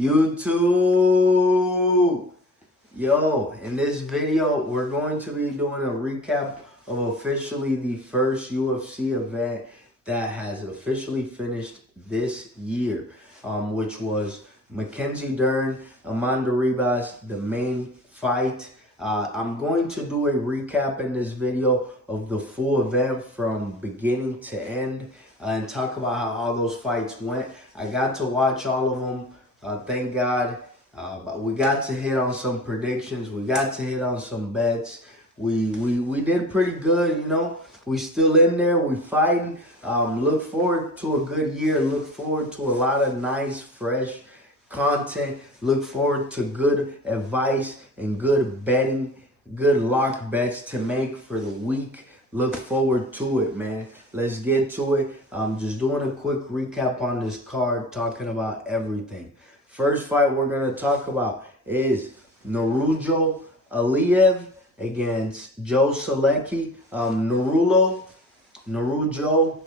YouTube. Yo, in this video, we're going to be doing a recap of officially the first UFC event that has officially finished this year, which was Mackenzie Dern, Amanda Ribas, the main fight. I'm going to do a recap in this video of the full event from beginning to end and talk about how all those fights went. I got to watch all of them. Thank God. But we got to hit on some predictions. We got to hit on some bets. We did pretty good, you know. We still in there. We fighting. Look forward to a good year. Look forward to a lot of nice, fresh content. Look forward to good advice and good betting, good lock bets to make for the week. Look forward to it, man. Let's get to it. I'm just doing a quick recap on this card, talking about everything. First fight we're going to talk about is Narujo Aliyev against Joe Solecki. Narujo,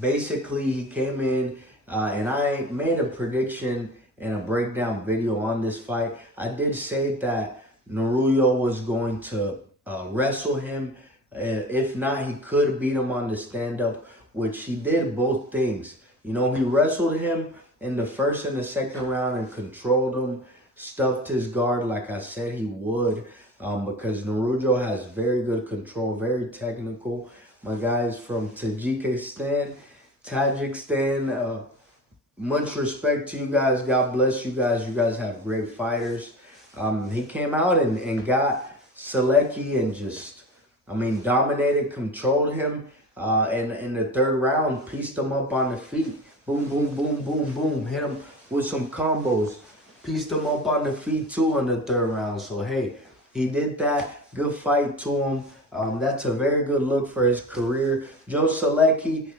basically he came in and I made a prediction and a breakdown video on this fight. I did say that Narujo was going to wrestle him. If not, he could beat him on the stand-up, which he did both things. You know, he wrestled him in the first and the second round and controlled him, stuffed his guard like I said he would, because Narujo has very good control, very technical. My guys from Tajikistan, much respect to you guys. God bless you guys. You guys have great fighters. He came out and got Solecki and just, dominated, controlled him. And in the third round, pieced him up on the feet. Boom, boom, boom, boom, boom. Hit him with some combos. Pieced him up on the feet too in the third round. So, hey, he did that. Good fight to him. That's a very good look for his career. Joe Solecki,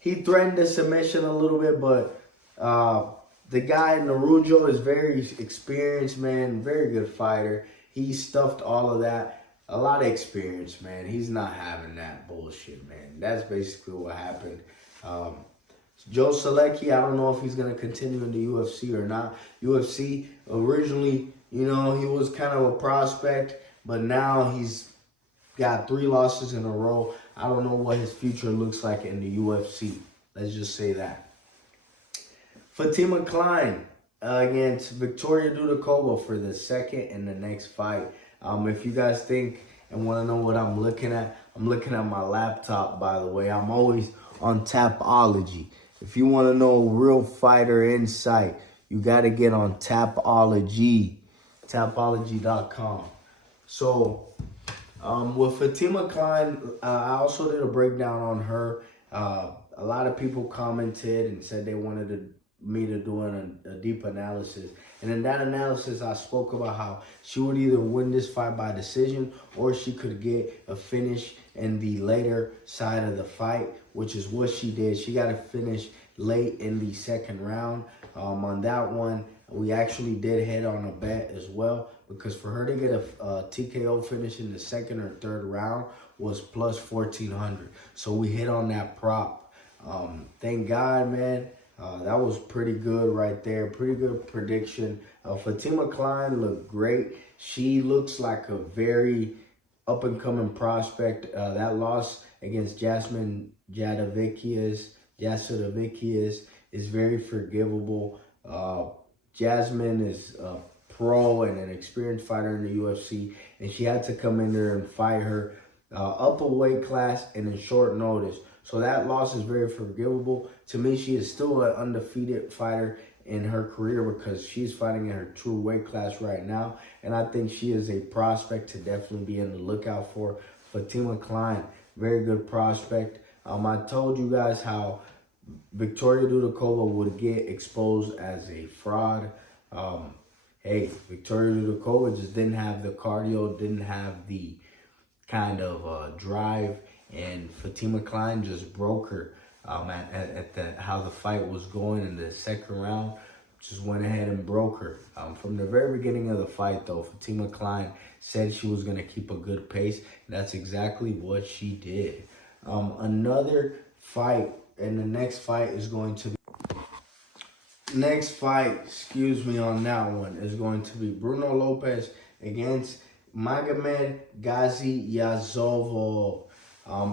he threatened the submission a little bit, but the guy, Narujo, is very experienced, man. Very good fighter. He stuffed all of that. A lot of experience, man. He's not having that bullshit, man. That's basically what happened. Joe Solecki, I don't know if he's going to continue in the UFC or not. UFC, originally, you know, he was kind of a prospect, but now he's got 3 losses in a row. I don't know what his future looks like in the UFC. Let's just say that. Fatima Klein against Victoria Dudakova for the second and the next fight. If you guys think and want to know what I'm looking at my laptop, by the way. I'm always on Tapology. If you want to know real fighter insight, you got to get on Tapology, tapology.com. So, with Fatima Klein, I also did a breakdown on her. A lot of people commented and said they wanted me to do a deep analysis. And in that analysis, I spoke about how she would either win this fight by decision or she could get a finish in the later side of the fight, which is what she did. She got a finish late in the second round. On that one, we actually did hit on a bet as well, because for her to get a TKO finish in the second or third round was plus 1,400. So we hit on that prop. Thank God, man. That was pretty good right there. Pretty good prediction. Fatima Klein looked great. She looks like a very up-and-coming prospect. That loss against Jasmine Jadavikias is very forgivable. Jasmine is a pro and an experienced fighter in the UFC, and she had to come in there and fight her up a weight class and in short notice. So that loss is very forgivable. To me, she is still an undefeated fighter in her career because she's fighting in her true weight class right now. And I think she is a prospect to definitely be on the lookout for. Fatima Klein, very good prospect. I told you guys how Victoria Dudakova would get exposed as a fraud. Hey, Victoria Dudakova just didn't have the cardio, didn't have the kind of drive, and Fatima Klein just broke her at how the fight was going in the second round. Just went ahead and broke her. From the very beginning of the fight, though, Fatima Klein said she was going to keep a good pace. And that's exactly what she did. Another fight, and the next fight is going to be Next fight, excuse me on that one, is going to be Bruno Lopez against Magomed Ghaziazovo.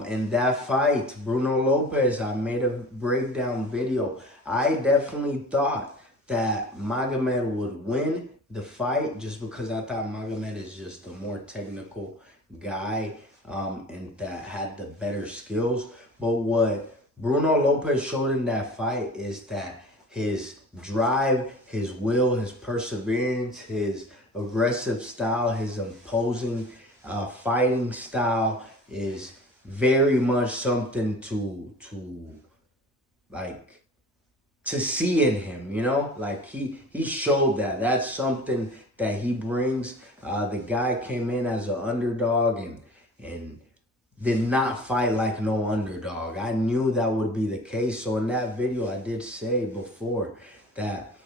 In that fight, Bruno Lopez, I made a breakdown video. I definitely thought that Magomed would win the fight just because I thought Magomed is just the more technical guy and that had the better skills. But what Bruno Lopez showed in that fight is that his drive, his will, his perseverance, his aggressive style, his imposing fighting style is very much something to like to see in him, you know? Like he showed that. That's something that he brings. The guy came in as an underdog and did not fight like no underdog. I knew that would be the case. So in that video, I did say before that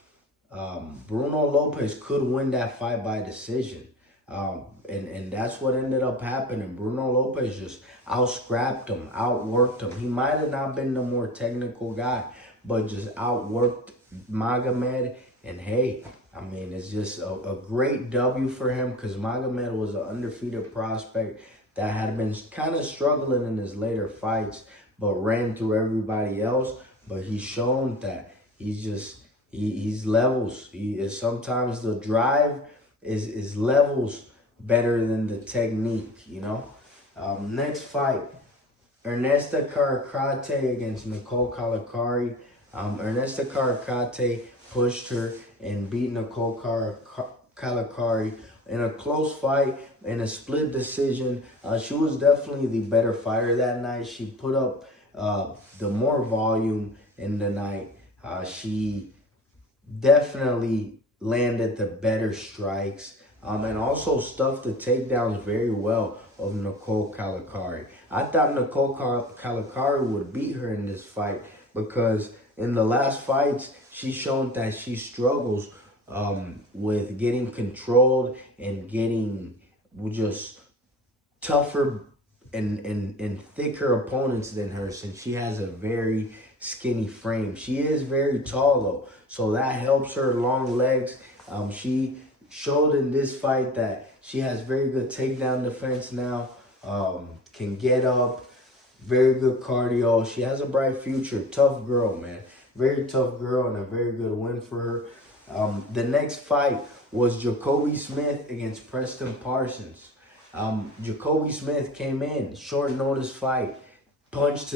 Bruno Lopez could win that fight by decision. And that's what ended up happening. Bruno Lopez just out-scrapped him, outworked him. He might have not been the more technical guy, but just outworked Magomed. And hey, I mean, it's just a great W for him because Magomed was an undefeated prospect that had been kind of struggling in his later fights, but ran through everybody else. But he's shown that he's levels. He is sometimes the drive is levels better than the technique, you know. Next fight, Ernesta Karakate against Nicole Kalakari. Ernesta Karakate pushed her and beat Nicole Kalakari in a close fight, in a split decision. She was definitely the better fighter that night. She put up the more volume in the night. She definitely landed the better strikes and also stuffed the takedowns very well of Nicole Kalakari. I thought Nicole Kalakari would beat her in this fight because in the last fights, she's shown that she struggles with getting controlled and getting just tougher and thicker opponents than her since she has a very skinny frame. She is very tall though, so that helps her long legs. She showed in this fight that she has very good takedown defense now, can get up, very good cardio. She has a bright future. Tough girl, man. Very tough girl and a very good win for her. The next fight was Jacoby Smith against Preston Parsons. Jacoby Smith came in, short notice fight, punched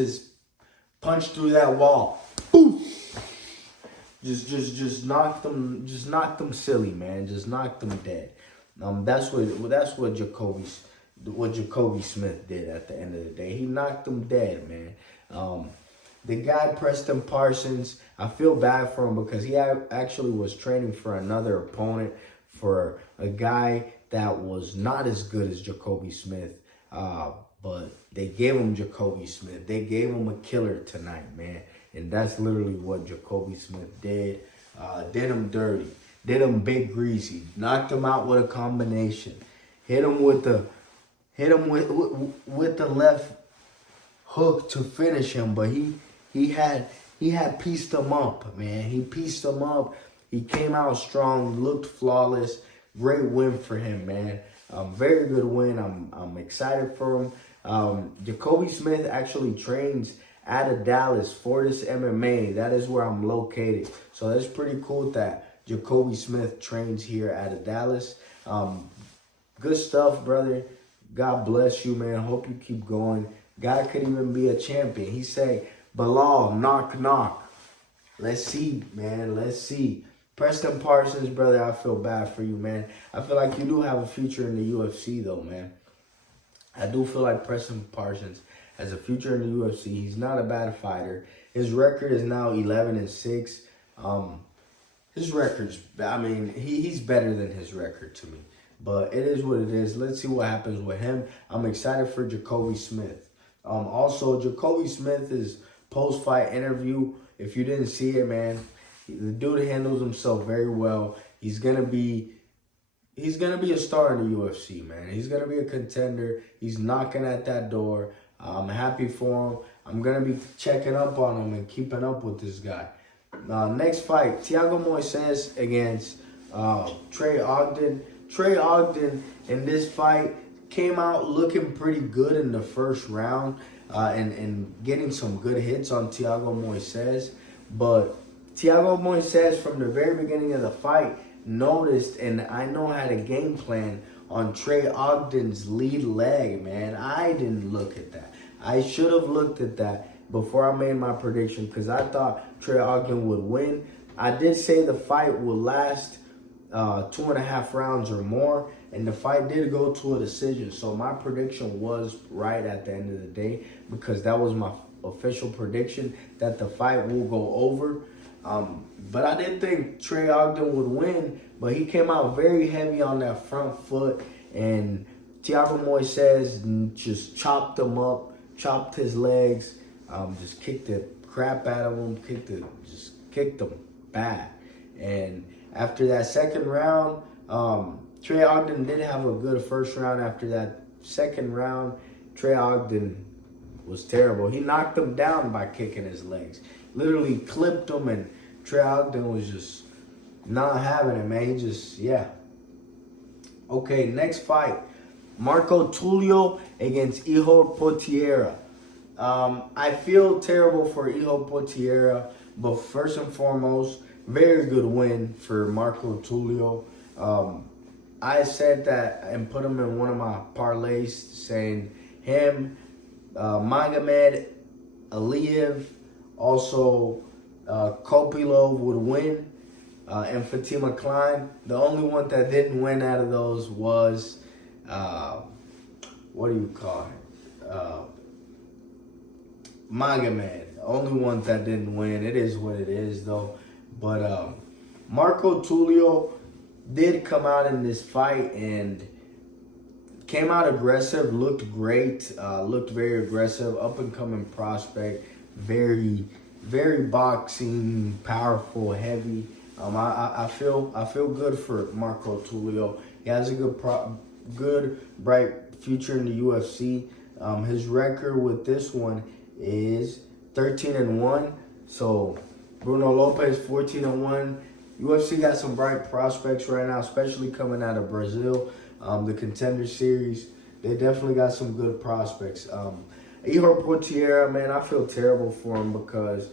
through that wall. Boom! Just knocked them silly, man. Just knocked them dead. That's what Jacoby Smith did at the end of the day. He knocked them dead, man. The guy Preston Parsons, I feel bad for him because he actually was training for another opponent, for a guy that was not as good as Jacoby Smith. But they gave him Jacoby Smith. They gave him a killer tonight, man. And that's literally what Jacoby Smith did. Did him dirty. Did him big greasy. Knocked him out with a combination. Hit him with the left hook to finish him. But he had pieced him up, man. He pieced him up. He came out strong, looked flawless. Great win for him, man. Very good win. I'm excited for him. Jacoby Smith actually trains out of Dallas, Fortis MMA. That is where I'm located. So that's pretty cool that Jacoby Smith trains here out of Dallas. Good stuff, brother. God bless you, man. Hope you keep going. Guy could even be a champion. He say, Bilal, knock, knock. Let's see, man. Let's see. Preston Parsons, brother, I feel bad for you, man. I feel like you do have a future in the UFC, though, man. I do feel like Preston Parsons has a future in the UFC. He's not a bad fighter. His record is now 11-6. His record's, I mean, he's better than his record to me. But it is what it is. Let's see what happens with him. I'm excited for Jacoby Smith. Also, Jacoby Smith's post-fight interview, if you didn't see it, man, the dude handles himself very well. He's gonna be a star in the UFC, man. He's gonna be a contender. He's knocking at that door. I'm happy for him. I'm gonna be checking up on him and keeping up with this guy. Next fight, Thiago Moises against Trey Ogden. Trey Ogden in this fight came out looking pretty good in the first round and getting some good hits on Thiago Moises. But Thiago Moises, from the very beginning of the fight, noticed and I know had a game plan on Trey Ogden's lead leg, man. I didn't look at that. I should have looked at that before I made my prediction because I thought Trey Ogden would win. I did say the fight would last 2.5 rounds or more, and the fight did go to a decision. So my prediction was right at the end of the day because that was my official prediction that the fight will go over. But I didn't think Trey Ogden would win, but he came out very heavy on that front foot, and Thiago Moises just chopped him up, chopped his legs, just kicked the crap out of him, kicked him bad. And after that second round, Trey Ogden did have a good first round. After that second round, Trey Ogden was terrible. He knocked him down by kicking his legs. Literally clipped him, and Trey Ogden was just not having it, man. Okay, next fight. Marco Tulio against Ihor Potieria. I feel terrible for Ihor Potieria, but first and foremost, very good win for Marco Tulio. I said that and put him in one of my parlays, saying him, Magomed Aliyev, also Kopilov would win, and Fatima Klein. The only one that didn't win out of those was, Magomed. The only one that didn't win. It is what it is, though. But Marco Tulio did come out in this fight and came out aggressive, looked great, looked very aggressive, up-and-coming prospect, very, very boxing, powerful, heavy. I feel good for Marco Tulio. He has a good, bright future in the UFC. His record with this one is 13-1. So Bruno Lopez 14-1. UFC got some bright prospects right now, especially coming out of Brazil. The Contender Series, they definitely got some good prospects. Ihor Potieria, man, I feel terrible for him because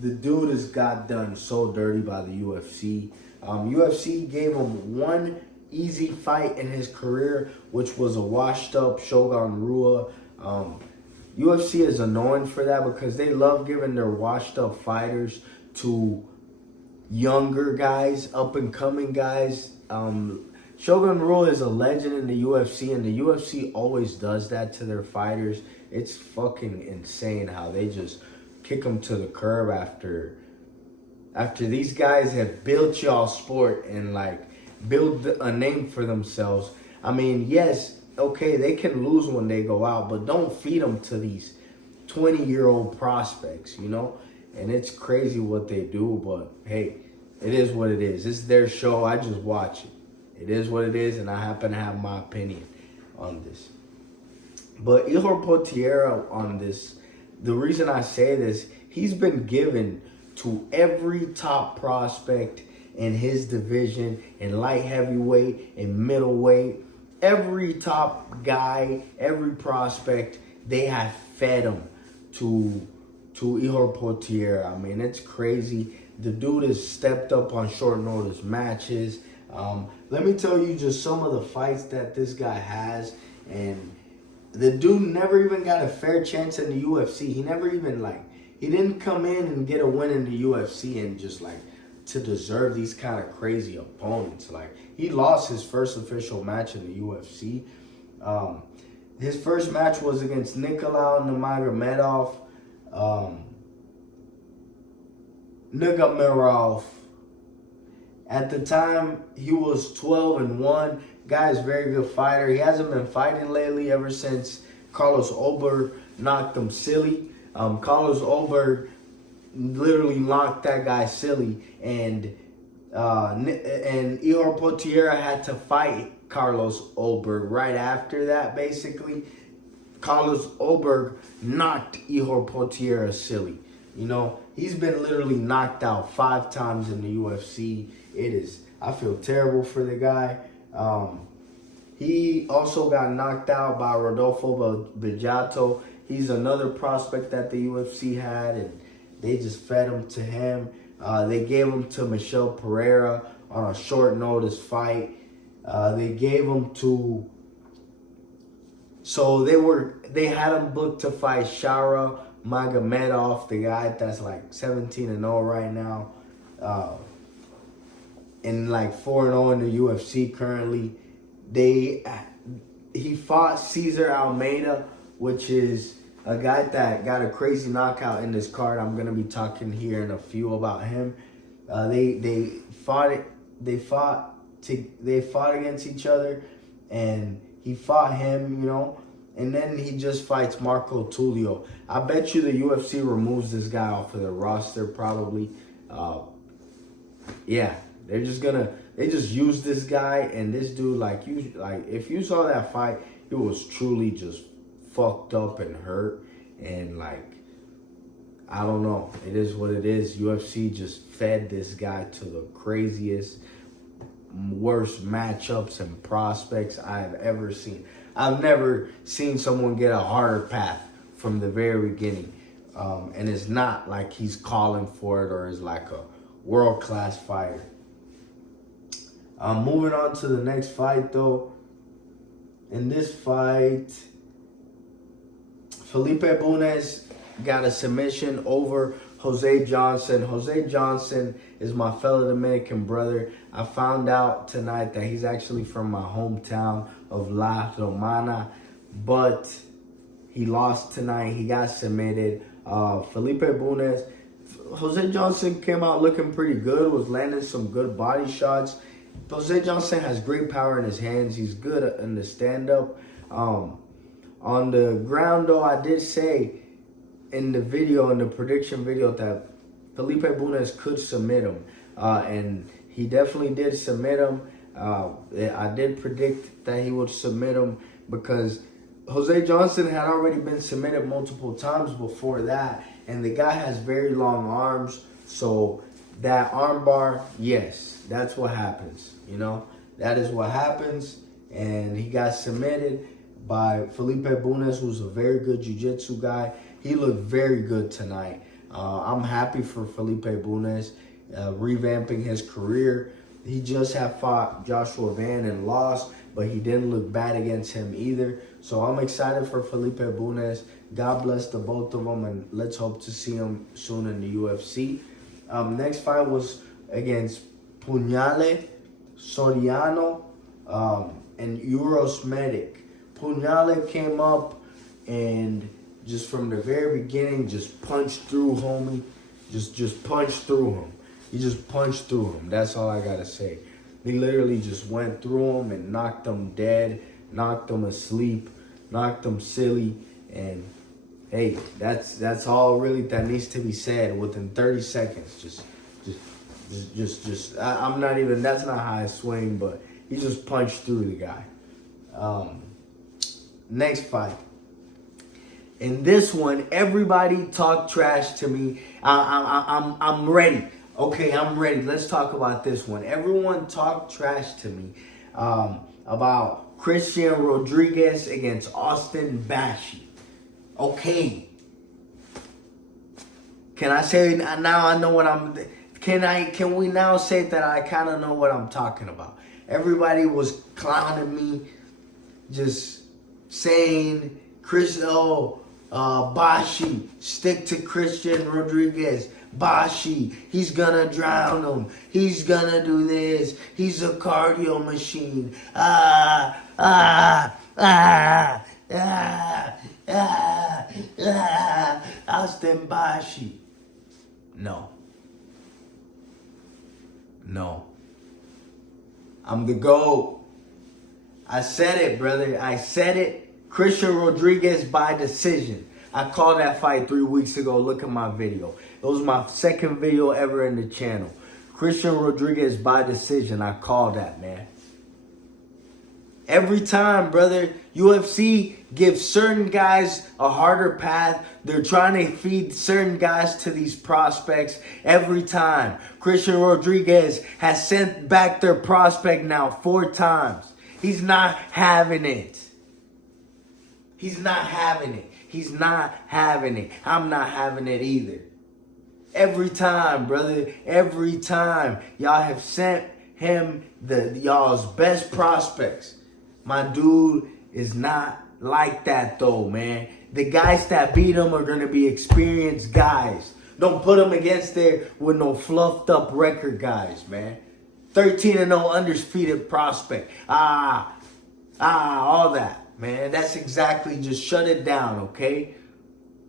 the dude has got done so dirty by the UFC. UFC gave him one easy fight in his career, which was a washed-up Shogun Rua. UFC is annoying for that because they love giving their washed-up fighters to younger guys, up-and-coming guys. Shogun Rua is a legend in the UFC, and the UFC always does that to their fighters. It's fucking insane how they just kick them to the curb after these guys have built y'all sport and like build a name for themselves. I mean, yes, okay, they can lose when they go out, but don't feed them to these 20-year-old prospects, you know? And it's crazy what they do, but hey, it is what it is. It's their show. I just watch it. It is what it is, and I happen to have my opinion on this. But Ihor Potieria on this, the reason I say this, he's been given to every top prospect in his division, in light heavyweight, in middleweight. Every top guy, every prospect, they have fed him to Ihor Potieria. I mean, it's crazy. The dude has stepped up on short notice matches. Let me tell you just some of the fights that this guy has, and the dude never even got a fair chance in the UFC. He never even he didn't come in and get a win in the UFC and just to deserve these kind of crazy opponents. He lost his first official match in the UFC. His first match was against Nikolai Nurmagomedov. Nurmagomedov. At the time, he was 12-1. Guy's a very good fighter. He hasn't been fighting lately ever since Carlos Oberg knocked him silly. Carlos Oberg literally knocked that guy silly, and Ihor Potieria had to fight Carlos Oberg right after that. Basically, Carlos Oberg knocked Ihor Potieria silly. You know, He's been literally knocked out 5 times in the UFC. I feel terrible for the guy. He also got knocked out by Rodolfo Bejato. He's another prospect that the UFC had, and they just fed him to him. They gave him to Michel Pereira on a short notice fight. They gave him to... So they had him booked to fight Shara Magomedov, the guy that's like 17-0 right now. And like 4-0 in the UFC currently. He fought Cesar Almeida, which is a guy that got a crazy knockout in this card. I'm gonna be talking here in a few about him. They fought against each other, and he fought him, you know, and then he just fights Marco Tulio. I bet you the UFC removes this guy off of their roster probably. Yeah, they just use this guy, and this dude, like if you saw that fight, it was truly just fucked up and hurt, and like, I don't know. It is what it is. UFC just fed this guy to the craziest, worst matchups and prospects I've ever seen. I've never seen someone get a harder path from the very beginning. And it's not like he's calling for it or is like a world-class fighter. Moving on to the next fight, though. In this fight, Felipe Bunes got a submission over Jose Johnson. Jose Johnson is my fellow Dominican brother. I found out tonight that he's actually from my hometown of La Romana, but he lost tonight. He got submitted. Felipe Bunes, Jose Johnson came out looking pretty good, was landing some good body shots. Jose Johnson has great power in his hands. He's good in the stand-up. On the ground, though, I did say in the prediction video, that Felipe Bunes could submit him. And he definitely did submit him. I did predict that he would submit him because Jose Johnson had already been submitted multiple times before that. And the guy has very long arms. So that armbar, yes, that's what happens. You know, that is what happens. And he got submitted by Felipe Bunes, who's a very good jiu-jitsu guy. He looked very good tonight. I'm happy for Felipe Bunes revamping his career. He just had fought Joshua Van and lost, but he didn't look bad against him either. So I'm excited for Felipe Bunes. God bless the both of them, and let's hope to see him soon in the UFC. Next fight was against Puñale Soriano and Uros Medic. Puñale came up and just from the very beginning, just punched through homie. Just punched through him. He just punched through him. That's all I gotta say. He literally just went through him and knocked him dead, knocked him asleep, knocked him silly. And hey, that's all really that needs to be said within 30 seconds. I'm not even, that's not how I swing, but he just punched through the guy. Next fight. In this one, everybody talked trash to me. I'm ready. Okay, I'm ready. Let's talk about this one. Everyone talked trash to me about Christian Rodriguez against Austin Bashi. Okay. Can I say now I know what I'm... Can we now say that I kind of know what I'm talking about? Everybody was clowning me, just saying, Bashi, stick to Christian Rodriguez. Bashi, he's gonna drown him. He's gonna do this. He's a cardio machine. Austin Bashi. No. I'm the GOAT. I said it, brother. I said it. Christian Rodriguez by decision. I called that fight 3 weeks ago. Look at my video. It was my second video ever in the channel. Christian Rodriguez by decision. I called that, man. Every time, brother, UFC gives certain guys a harder path. They're trying to feed certain guys to these prospects every time. Christian Rodriguez has sent back their prospect now 4 times. He's not having it. He's not having it. He's not having it. I'm not having it either. Every time, brother, every time y'all have sent him y'all's best prospects. My dude is not like that though, man. The guys that beat him are going to be experienced guys. Don't put him against there with no fluffed up record guys, man. 13-0 undefeated prospect. All that, man. That's exactly, just shut it down, okay?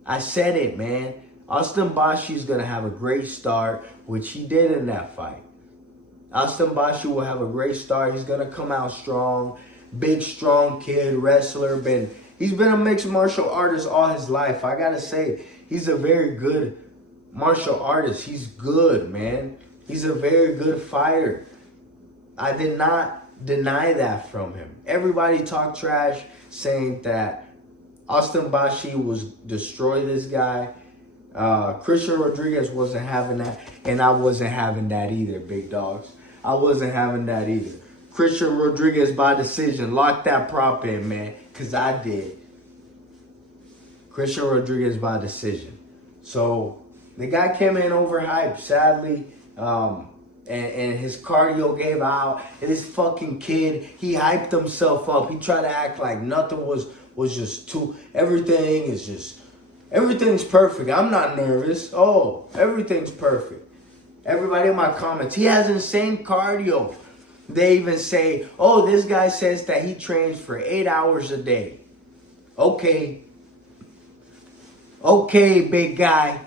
I said it, man. Austin Bashi is going to have a great start, which he did in that fight. Austin Bashi will have a great start. He's going to come out strong. Big, strong kid, wrestler. He's been a mixed martial artist all his life. I got to say, he's a very good martial artist. He's good, man. He's a very good fighter. I did not deny that from him. Everybody talked trash saying that Austin Bashi was destroy this guy. Christian Rodriguez wasn't having that, and I wasn't having that either, big dogs. I wasn't having that either. Christian Rodriguez by decision. Lock that prop in, man, because I did. Christian Rodriguez by decision. So the guy came in overhyped, sadly, and his cardio gave out. And this fucking kid, he hyped himself up. He tried to act like nothing was just too. Everything's perfect. I'm not nervous. Oh, everything's perfect. Everybody in my comments, he has insane cardio. They even say, oh, this guy says that he trains for 8 hours a day. Okay, big guy.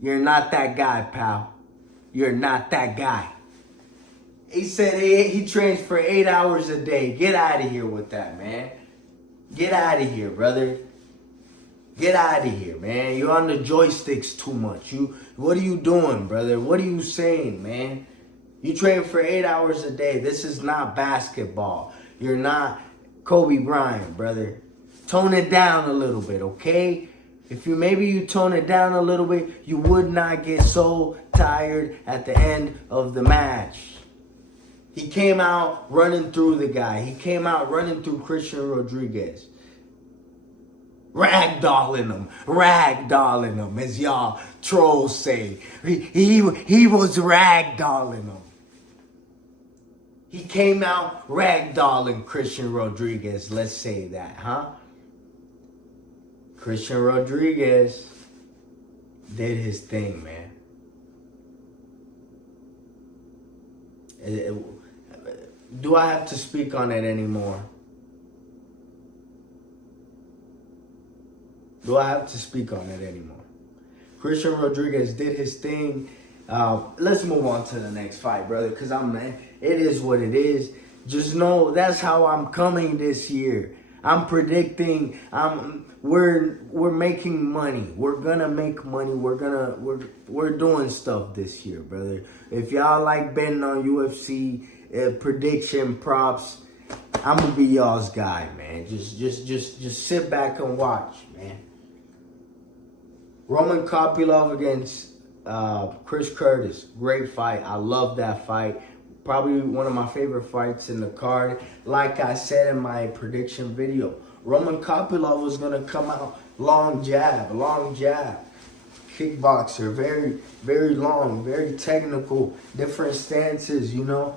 You're not that guy, pal. You're not that guy. He said he trains for 8 hours a day. Get out of here with that, man. Get out of here, brother. Get out of here, man. You're on the joysticks too much. What are you doing, brother? What are you saying, man? You train for 8 hours a day. This is not basketball. You're not Kobe Bryant, brother. Tone it down a little bit, okay? If you tone it down a little bit, you would not get so tired at the end of the match. He came out running through the guy. He came out running through Christian Rodriguez. Ragdolling him, as y'all trolls say. He was ragdolling him. He came out ragdolling Christian Rodriguez, let's say that, huh? Christian Rodriguez did his thing, man. Do I have to speak on it anymore? Do I have to speak on it anymore? Christian Rodriguez did his thing. Let's move on to the next fight, brother, because it is what it is. Just know that's how I'm coming this year. I'm predicting. We're making money. We're gonna make money. We're doing stuff this year, brother. If y'all like betting on UFC prediction props, I'm gonna be y'all's guy, man. Just sit back and watch, man. Roman Kopylov against Chris Curtis. Great fight. I love that fight. Probably one of my favorite fights in the card. Like I said in my prediction video, Roman Kopylov was going to come out long jab. Kickboxer, very, very long, very technical, different stances, you know.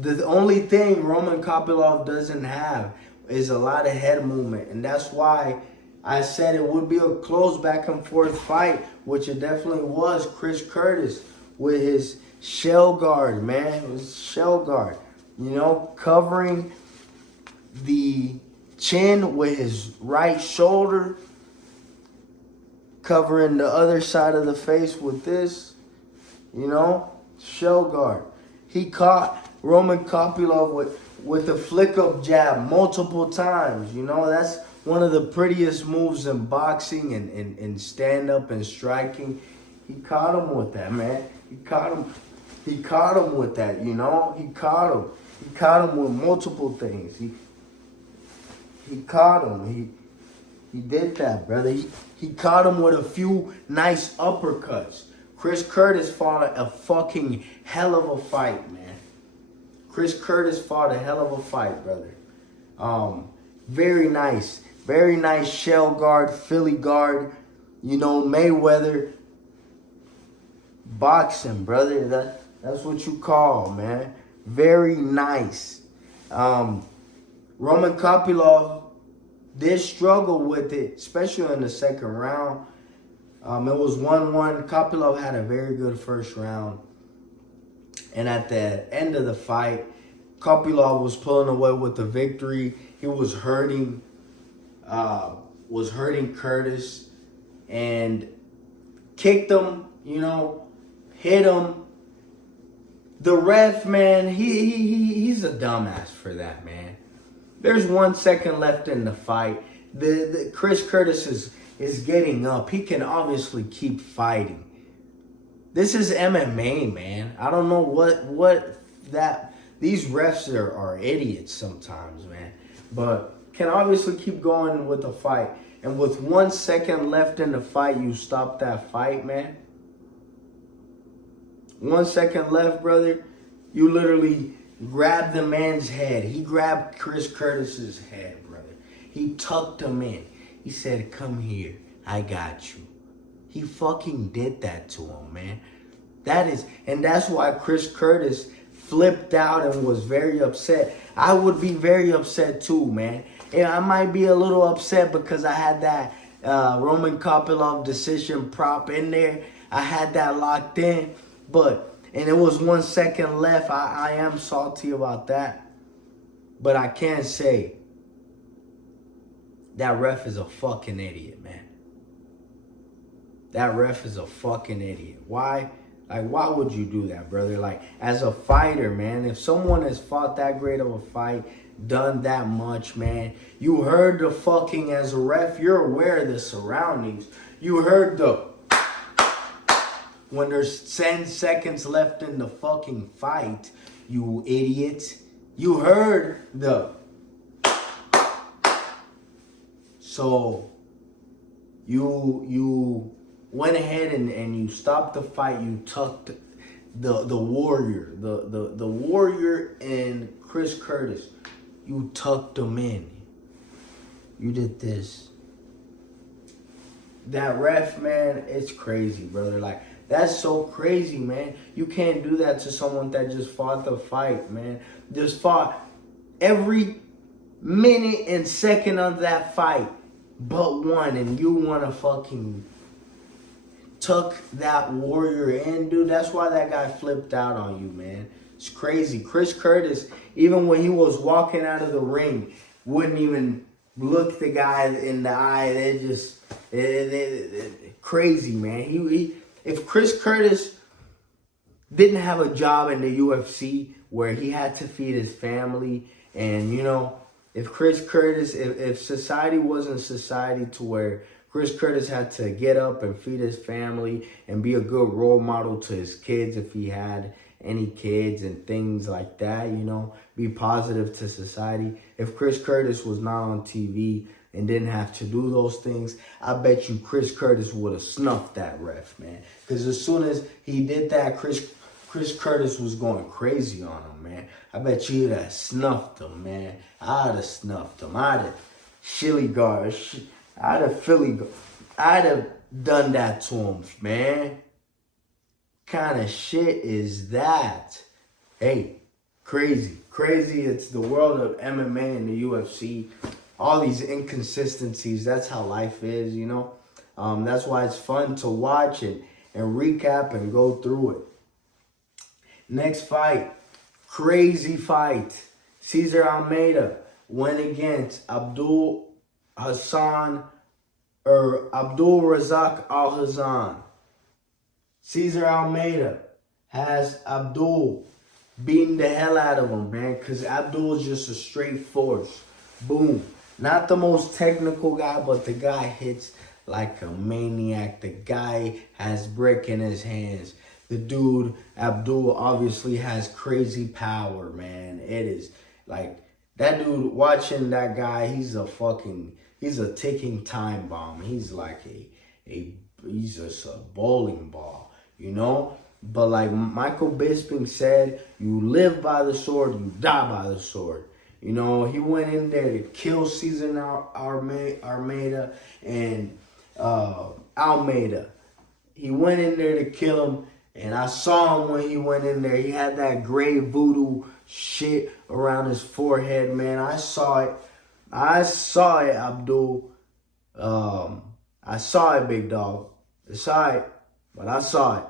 The only thing Roman Kopylov doesn't have is a lot of head movement. And that's why I said it would be a close back and forth fight, which it definitely was. Chris Curtis with his shell guard, man. His shell guard, you know, covering the chin with his right shoulder, covering the other side of the face with this, you know, shell guard. He caught Roman Kopylov with a flick up jab multiple times, you know. That's one of the prettiest moves in boxing and in stand-up and striking. He caught him with that, man. He caught him with that, you know. He caught him. He caught him with multiple things. He caught him. He did that, brother. He caught him with a few nice uppercuts. Chris Curtis fought a fucking hell of a fight, man. Chris Curtis fought a hell of a fight, brother. Very nice. Very nice shell guard, Philly guard. You know, Mayweather boxing, brother. That's what you call, man. Very nice. Roman Kopylov did struggle with it, especially in the second round. It was 1-1. Kopylov had a very good first round. And at the end of the fight, Kopylov was pulling away with the victory. He was hurting Curtis and kicked him, you know, hit him. The ref, man, he's a dumbass for that, man. There's 1 second left in the fight. The Chris Curtis is getting up. He can obviously keep fighting. This is MMA, man. I don't know what that... These refs are idiots sometimes, man. But can obviously keep going with the fight. And with 1 second left in the fight, you stop that fight, man. 1 second left, brother. You literally grab the man's head. He grabbed Chris Curtis's head, brother. He tucked him in. He said, come here. I got you. He fucking did that to him, man. And that's why Chris Curtis flipped out and was very upset. I would be very upset too, man. And I might be a little upset because I had that Roman Kopylov decision prop in there. I had that locked in. And it was 1 second left. I am salty about that. But I can't say that ref is a fucking idiot, man. That ref is a fucking idiot. Why? Like, why would you do that, brother? Like, as a fighter, man, if someone has fought that great of a fight, done that much, man, you heard the fucking, as a ref, you're aware of the surroundings. You heard when there's 10 seconds left in the fucking fight, you idiot. You heard So, you went ahead and you stopped the fight. You tucked the warrior, the warrior and Chris Curtis. You tucked them in. You did this. That ref, man, it's crazy, brother. Like, that's so crazy, man. You can't do that to someone that just fought the fight, man. Just fought every minute and second of that fight but one, and you want to fucking tuck that warrior in, dude. That's why that guy flipped out on you, man. It's crazy. Chris Curtis, even when he was walking out of the ring, wouldn't even look the guy in the eye. Crazy, man. If Chris Curtis didn't have a job in the UFC where he had to feed his family, and, you know, if Chris Curtis, if society wasn't society to where Chris Curtis had to get up and feed his family and be a good role model to his kids if he had any kids and things like that, you know, be positive to society. If Chris Curtis was not on TV and didn't have to do those things, I bet you Chris Curtis would have snuffed that ref, man. Because as soon as he did that, Chris Curtis was going crazy on him, man. I bet you'd have snuffed him, man. I'd have snuffed him. I'd have Philly guard. I'd have done that to him, man. Kind of shit is that? Hey, crazy. It's the world of MMA and the UFC. All these inconsistencies. That's how life is, you know. That's why it's fun to watch and recap and go through it. Next fight, crazy fight. Cesar Almeida went against Abdul Razak Al-Hazan. Cesar Almeida has Abdul beating the hell out of him, man, because Abdul is just a straight force. Boom. Not the most technical guy, but the guy hits like a maniac. The guy has brick in his hands. The dude, Abdul, obviously has crazy power, man. It is like that dude, watching that guy, he's a ticking time bomb. He's like he's just a bowling ball, you know? But like Michael Bisping said, you live by the sword, you die by the sword. You know, he went in there to kill Cesar Almeida and Almeida. He went in there to kill him, and I saw him when he went in there. He had that gray voodoo shit around his forehead, man. I saw it. I saw it, Abdul. I saw it, big dog. I saw it, but I saw it.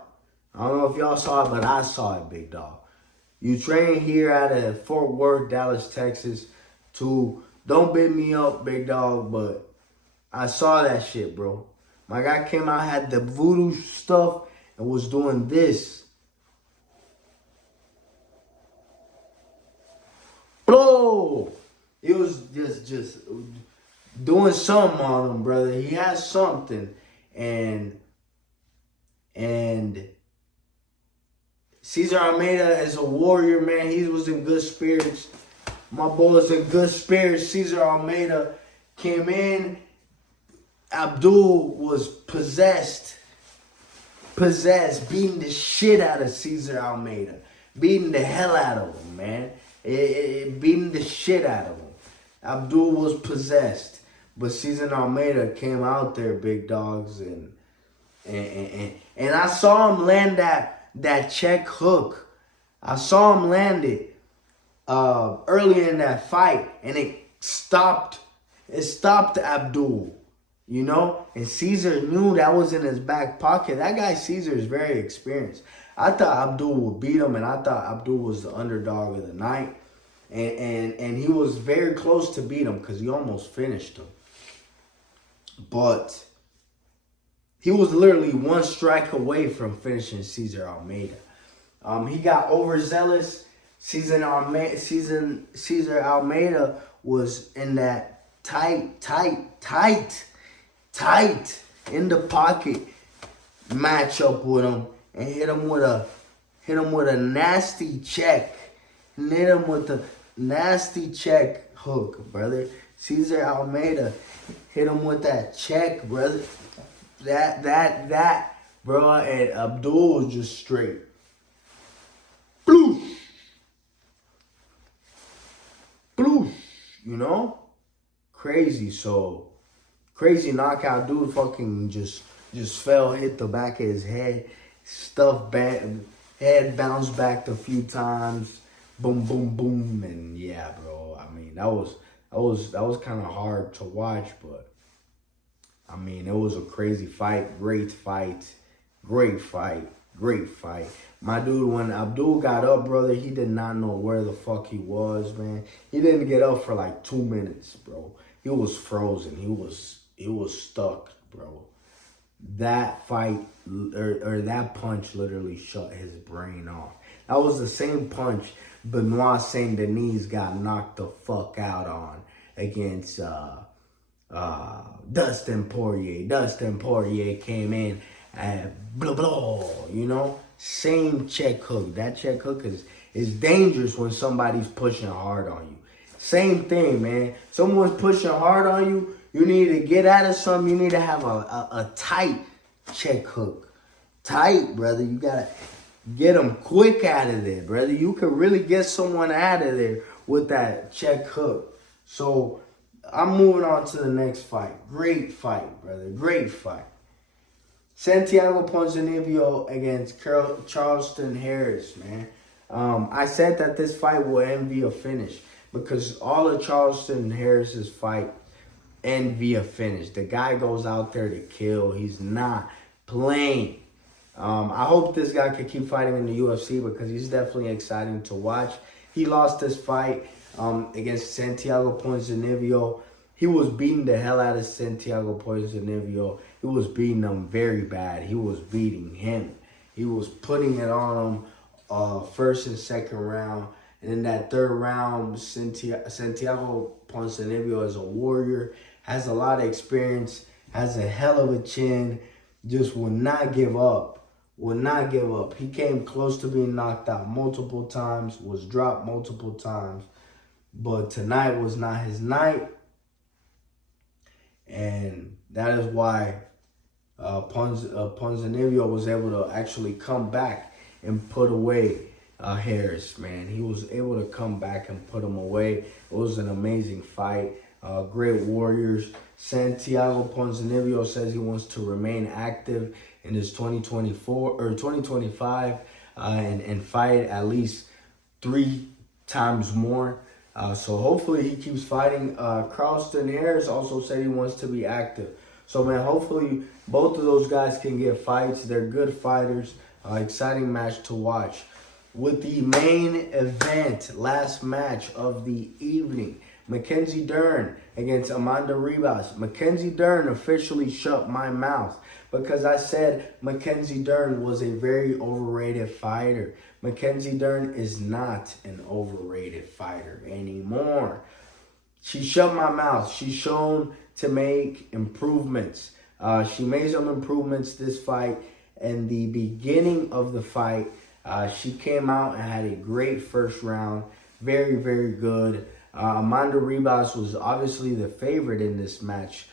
I don't know if y'all saw it, but I saw it, big dog. You train here out of Fort Worth, Dallas, Texas, to don't beat me up, big dog, but I saw that shit, bro. My guy came out, had the voodoo stuff, and was doing this. Bro! He was just doing something on him, brother. He has something. And Cesar Almeida is a warrior, man. He was in good spirits. My boy was in good spirits. Cesar Almeida came in. Abdul was possessed, beating the shit out of Cesar Almeida. Beating the hell out of him, man. Beating the shit out of him. Abdul was possessed. But Cesar Almeida came out there, big dogs, and I saw him land that check hook. I saw him land it earlier in that fight, and it stopped Abdul, you know? And Cesar knew that was in his back pocket. That guy Cesar is very experienced. I thought Abdul would beat him, and I thought Abdul was the underdog of the night. And he was very close to beat him because he almost finished him. But he was literally one strike away from finishing Cesar Almeida. He got overzealous. Cesar Almeida was in that tight in the pocket matchup with him and hit him with a nasty check. And hit him with a nasty check hook, brother. Cesar Almeida hit him with that check, brother. That, bro, and Abdul was just straight. Bloosh, you know? Crazy, so crazy knockout. Dude fucking just fell, hit the back of his head, head bounced back a few times. Boom, boom, boom, and yeah, bro. I mean, that was kind of hard to watch, but I mean, it was a crazy fight, great fight. My dude, when Abdul got up, brother, he did not know where the fuck he was, man. He didn't get up for like 2 minutes, bro. He was frozen. He was stuck, bro. That fight or that punch literally shut his brain off. That was the same punch Benoit Saint Denis got knocked the fuck out on against Dustin Poirier. Dustin Poirier came in and blah blah, you know? Same check hook. That check hook is dangerous when somebody's pushing hard on you. Same thing, man. Someone's pushing hard on you, you need to get out of something. You need to have a tight check hook. Tight, brother. You gotta get them quick out of there, brother. You can really get someone out of there with that check hook. So I'm moving on to the next fight. Great fight, brother. Great fight. Santiago Ponzinibbio against Charleston Harris, man. I said that this fight will end via finish because all of Charleston Harris's fight end via finish. The guy goes out there to kill. He's not playing. I hope this guy can keep fighting in the UFC because he's definitely exciting to watch. He lost this fight against Santiago Ponzinibbio. He was beating the hell out of Santiago Ponzinibbio. He was beating him very bad. He was beating him. He was putting it on him first and second round. And in that third round, Santiago Ponzinibbio is a warrior, has a lot of experience, has a hell of a chin, just will not give up. will not give up. He came close to being knocked out multiple times, was dropped multiple times, but tonight was not his night. And that is why Ponzinibbio was able to actually come back and put away Harris, man. He was able to come back and put him away. It was an amazing fight. Great warriors. Santiago Ponzinibbio says he wants to remain active in his 2024 or 2025 and fight at least 3 times more. So hopefully he keeps fighting. Carlston Harris also said he wants to be active. So, man, hopefully both of those guys can get fights. They're good fighters. Exciting match to watch. With the main event, last match of the evening, Mackenzie Dern against Amanda Ribas. Mackenzie Dern officially shut my mouth because I said Mackenzie Dern was a very overrated fighter. Mackenzie Dern is not an overrated fighter anymore. She shut my mouth. She's shown to make improvements. She made some improvements this fight. In the beginning of the fight, she came out and had a great first round. Very, very good. Amanda Ribas was obviously the favorite in this match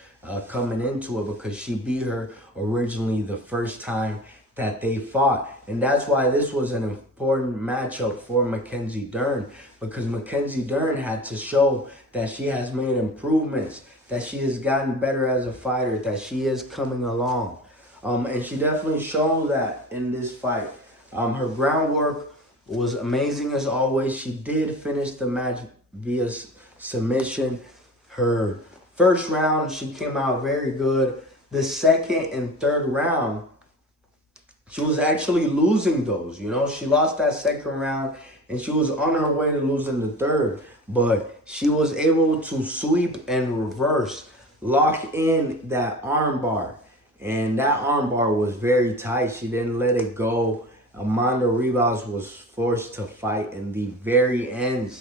coming into it because she beat her originally the first time that they fought. And that's why this was an important matchup for Mackenzie Dern, because Mackenzie Dern had to show that she has made improvements, that she has gotten better as a fighter, that she is coming along. And she definitely showed that in this fight. Her groundwork was amazing as always. She did finish the match via submission. Her first round, she came out very good. The second and third round, she was actually losing those. You know, she lost that second round and she was on her way to losing the third. But she was able to sweep and reverse, lock in that arm bar. And that arm bar was very tight. She didn't let it go. Amanda Ribas was forced to fight in the very end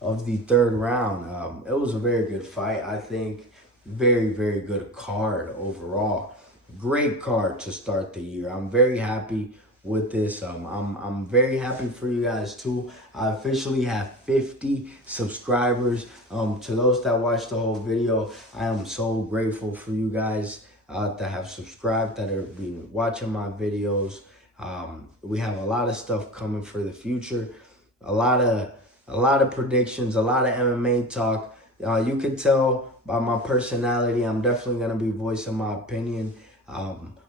of the third round. It was a very good fight. I think very, very good card overall. Great card to start the year. I'm very happy with this. I'm very happy for you guys too. I officially have 50 subscribers. To those that watched the whole video, I am so grateful for you guys that have subscribed, that have been watching my videos. We have a lot of stuff coming for the future. A lot of predictions, a lot of MMA talk. You can tell by my personality, I'm definitely gonna be voicing my opinion.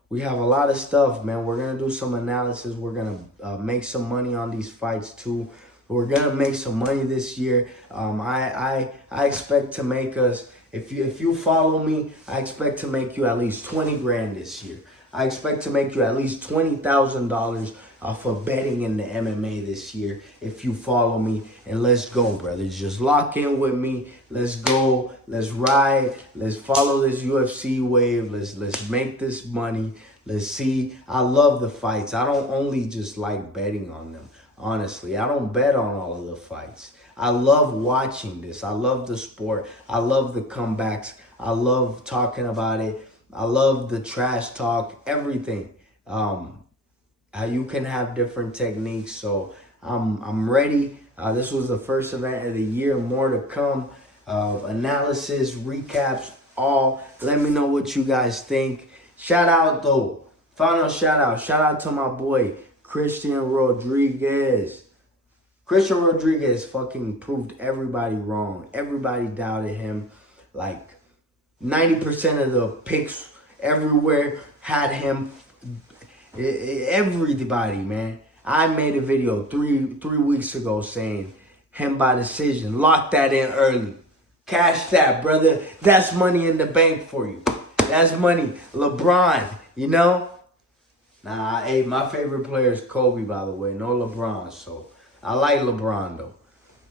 We have a lot of stuff, man. We're going to do some analysis. We're going to make some money on these fights, too. We're going to make some money this year. I expect to make us, if you follow me, I expect to make you at least 20 grand this year. I expect to make you at least $20,000 for betting in the MMA this year if you follow me. And let's go, brothers. Just lock in with me. Let's go. Let's ride. Let's follow this UFC wave. Let's make this money. Let's see. I love the fights. I don't only just like betting on them. Honestly, I don't bet on all of the fights. I love watching this. I love the sport. I love the comebacks. I love talking about it. I love the trash talk, everything. How you can have different techniques. So I'm ready. This was the first event of the year. More to come. Analysis, recaps, all. Let me know what you guys think. Shout out though. Final shout out. Shout out to my boy Christian Rodriguez. Christian Rodriguez fucking proved everybody wrong. Everybody doubted him. Like 90% of the picks everywhere had him. Everybody, man. I made a video three weeks ago saying him by decision. Lock that in early. Cash that, brother. That's money in the bank for you. That's money. LeBron, you know? Nah, hey, my favorite player is Kobe, by the way. No LeBron, so I like LeBron, though.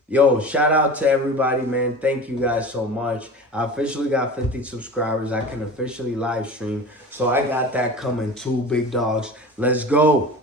Yo, shout out to everybody, man. Thank you guys so much. I officially got 50 subscribers. I can officially live stream. So I got that coming too, big dogs. Let's go.